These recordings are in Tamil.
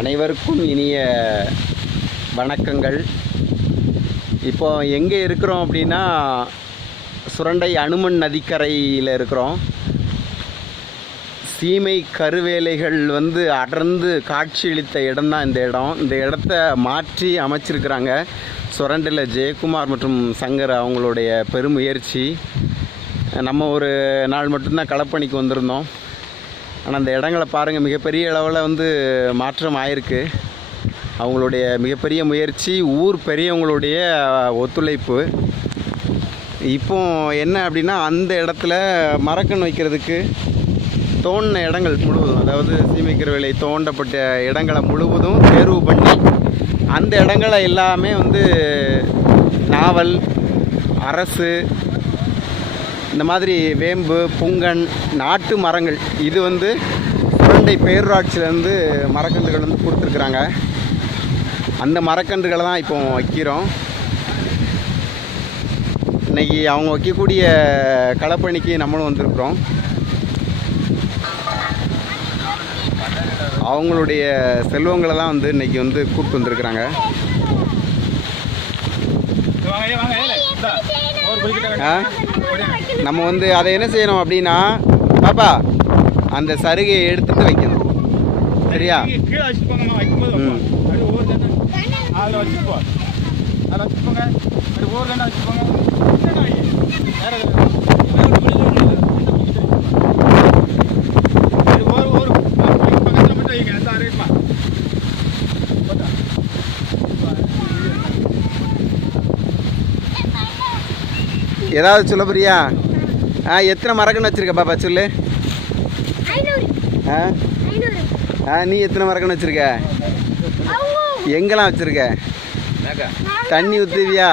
அனைவருக்கும் இனிய வணக்கங்கள். இப்போ எங்கே இருக்கிறோம் அப்படின்னா சுரண்டை அனுமன் நதிக்கரையில் இருக்கிறோம். சீமை கருவேலைகள் வந்து அடர்ந்து காட்சியளித்த இடம் தான் இந்த இடம். இந்த இடத்த மாற்றி அமைச்சிருக்கிறாங்க சுரண்டையில் ஜெயக்குமார் மற்றும் சங்கர் அவங்களுடைய பெருமுயற்சி. நம்ம ஒரு நாள் மட்டும்தான் களப்பணிக்கு வந்திருந்தோம். ஆனால் அந்த இடங்களை பாருங்கள் மிகப்பெரிய அளவில் வந்து மாற்றம் ஆயிருக்கு. அவங்களுடைய மிகப்பெரிய முயற்சி ஊர் பெரியவங்களுடைய ஒத்துழைப்பு. இப்போ என்ன அப்படின்னா அந்த இடத்துல மரக்கன்று வைக்கிறதுக்கு தோண்டின இடங்கள் முழுவதும் அதாவது சீமிக்கிற வேலை தோண்டப்பட்ட இடங்களை முழுவதும் தேர்வு பண்ணி அந்த இடங்களை எல்லாமே வந்து நாவல் அரசு இந்த மாதிரி வேம்பு புங்கன் நாட்டு மரங்கள் இது வந்து சுரண்டை பேரூராட்சியிலேருந்து மரக்கன்றுகள் வந்து கொடுத்துருக்குறாங்க. அந்த மரக்கன்றுகளை தான் இப்போ வைக்கிறோம். இன்னைக்கு அவங்க வைக்கக்கூடிய களப்பணிக்கு நம்மளும் வந்திருக்கிறோம். அவங்களுடைய செல்வங்களை தான் வந்து இன்னைக்கு வந்து கூப்பிட்டு வந்திருக்கிறாங்க. நம்ம வந்து அதை என்ன செய்யணும் அப்படின்னா பாப்பா அந்த சருகையை எடுத்துட்டு வைக்கணும். சரியா? நீங்க ஏதாவது சொல்ல போறியா? ஆ எத்தனை மரக்கன்று வச்சிருக்க பாப்பா சொல்லு. ஆ? ஆ நீ எத்தனை மரக்கன்று வச்சிருக்க? எங்கெல்லாம் வச்சிருக்க? தண்ணி ஊற்றுவியா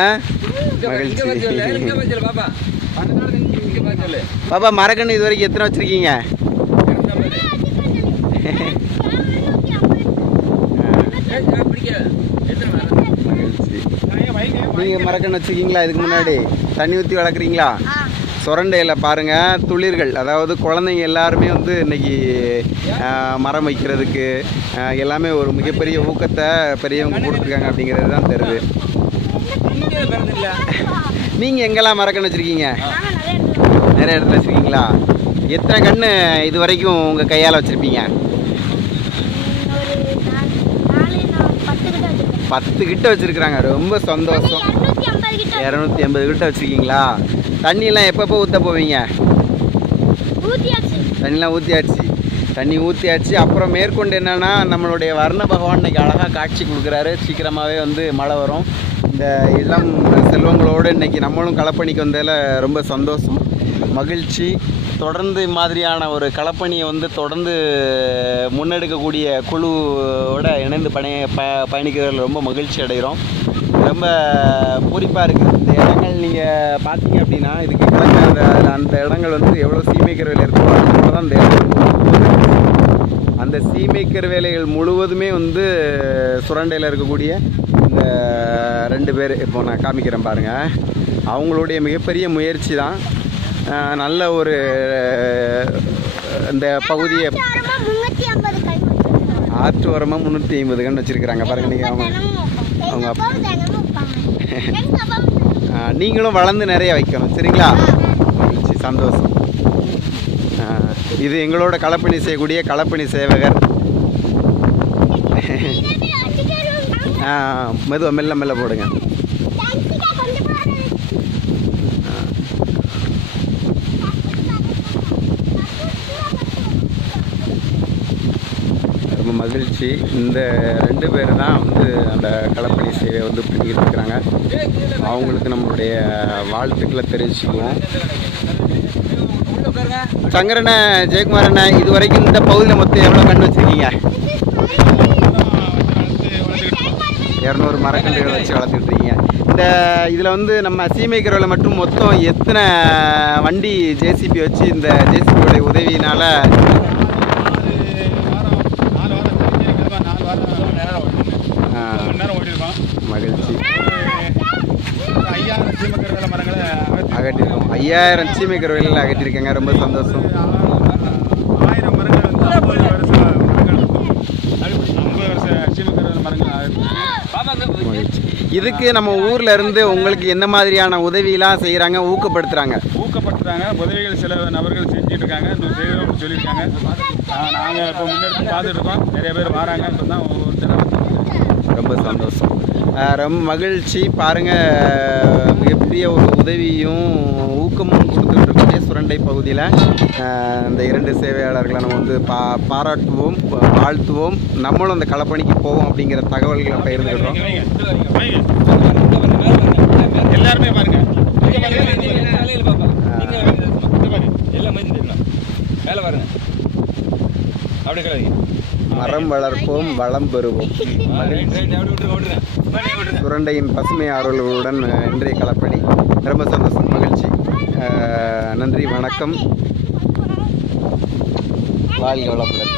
ஆ? மகிழ்ச்சி பாப்பா. மரக்கன்று இது வரைக்கும் எத்தனை வச்சிருக்கீங்க? வைங்க நீங்கள் மரக்கன்று வச்சிருக்கீங்களா இதுக்கு முன்னாடி? தண்ணி ஊற்றி வளர்க்குறீங்களா? சுரண்டையில் பாருங்கள் துளிர்கள் அதாவது குழந்தைங்க எல்லாருமே வந்து இன்னைக்கு ஆஹ், மரம் வைக்கிறதுக்கு எல்லாமே ஒரு மிகப்பெரிய ஊக்கத்தை பெரியவங்க கொடுத்துருக்காங்க அப்படிங்கிறது தான் தெரியுது. நீங்கள் எங்கெல்லாம் மரக்கன்று வச்சுருக்கீங்க? நிறைய இடத்துல வச்சுருக்கீங்களா? எத்தனை கன்று இது வரைக்கும் உங்கள் கையால் வச்சுருப்பீங்க ஒரு நாலு நாலு நான் பத்து கிட்ட வச்சிருக்கேன் பத்து கிட்ட வச்சுருக்குறாங்க. ரொம்ப சந்தோஷம். இரநூத்தி ஐம்பது கிட்ட வச்சுருக்கீங்களா? தண்ணியெல்லாம் எப்பப்போ ஊற்ற போவீங்க? தண்ணிலாம் ஊற்றியாச்சு தண்ணி ஊற்றியாச்சு அப்புறம் மேற்கொண்டு என்னென்னா நம்மளுடைய வர்ண பகவான் இன்னைக்கு அழகாக காட்சி கொடுக்குறாரு. சீக்கிரமாகவே வந்து மழை வரும். இந்த இளம் செல்வங்களோடு இன்னைக்கு நம்மளும் களப்பணிக்கு வந்ததில் ரொம்ப சந்தோஷம். மகிழ்ச்சி. தொடர்ந்து மாதிரியான ஒரு களப்பணியை வந்து தொடர்ந்து முன்னெடுக்கக்கூடிய குழுவோட இணைந்து பணி ப பயணிக்கிறதுல ரொம்ப மகிழ்ச்சி அடைகிறோம். ரொம்ப பூரிப்பாக இருக்குது. இந்த இடங்கள் நீங்கள் பார்த்தீங்க அப்படின்னா இதுக்கு கிழக்கு அந்த அந்த இடங்கள் வந்து எவ்வளோ சீமைக்கிற வேலை இருக்கோ அதனால தான் இந்த அந்த சீமைக்கர் வேலைகள் முழுவதுமே வந்து சுரண்டையில் இருக்கக்கூடிய இந்த ரெண்டு பேர் இப்போ நான் காமிக்கிறேன் பாருங்கள் அவங்களுடைய மிகப்பெரிய முயற்சி தான். நல்ல ஒரு இந்த பகுதியை ஆற்று ஓரமாக முந்நூற்றி ஐம்பது கன்று வச்சுருக்கிறாங்க. பாருங்கள் நீங்கள் அவங்க அவங்க நீங்களும் வளர்ந்து நிறைய வைக்கணும். சரிங்களா? சந்தோஷம். இது எங்களோட களப்பணி செய்யக்கூடிய களப்பணி சேவகர். ஆ, மெதுவா மெல்ல மெல்ல போடுங்க. மகிழ்ச்சி. இந்த ரெண்டு பேர் தான் வந்து அந்த களப்பணி சேவை வந்து பண்ணிக்கிட்டு இருக்கிறாங்க அவங்களுக்கு நம்மளுடைய வாழ்த்துக்களை தெரிவிச்சுக்குவோம். சங்கரண்ண ஜெயக்குமார் அண்ணா இது வரைக்கும் இந்த பகுதியில் மொத்தம் எவ்வளோ கண் வச்சுருக்கீங்க? இரநூறு மரக்கன்றுகள் வச்சு வளர்த்துக்கிட்டு இருக்கீங்க. இந்த இதில் வந்து நம்ம சீமைக்கிறவளை மட்டும் மொத்தம் எத்தனை வண்டி ஜேசிபி வச்சு இந்த ஜேசிபியோடைய உதவியினால் அகட்டியிருக்கோம் ஐயாயிரம் சீமை கருவிகள் அகட்டியிருக்கேங்க ரொம்ப சந்தோஷம். ஆயிரம் மரங்கள் வந்து வருஷம் ஐம்பது வருஷம் சீமை மரங்கள் இதுக்கு நம்ம ஊர்ல இருந்து உங்களுக்கு என்ன மாதிரியான உதவியெல்லாம் செய்யறாங்க ஊக்கப்படுத்துறாங்க. ஊக்கப்படுத்துறாங்க. உதவிகள் சில நபர்கள் செஞ்சுட்டு இருக்காங்க செய்யறோம்னு சொல்லியிருக்காங்க. நாங்கள் இப்போ முன்னெடுத்து பார்த்துட்டு இருக்கோம் நிறைய பேர் வராங்க இப்போ தான் ஒருத்தர் ரொம்ப சந்தோஷம். ரொம்ப மகிழ்ச்சி. பாருங்கள் மிகப்பெரிய ஒரு உதவியும் ஊக்கமும் கொடுத்துட்டு இருக்கக்கூடிய சுரண்டை பகுதியில் இந்த இரண்டு சேவையாளர்களை நம்ம வந்து பா பாராட்டுவோம் வாழ்த்துவோம். நம்மளும் அந்த களப்பணிக்கு போவோம் அப்படிங்கிற தகவல்களை பகிர்ந்துக்கிறோம் எல்லாருமே பாருங்க. மேல பாருங்க. அப்படியே கிளம்பி மரம் வளர்ப்போம் வளம் பெறுவோம். ரைட் சுரண்டையின் பசுமை ஆர்வலர்களுடன் இன்றைய கலப்படி ரொம்ப சந்தோஷம் மகிழ்ச்சி. நன்றி வணக்கம். வாழ்க வளமுடன்.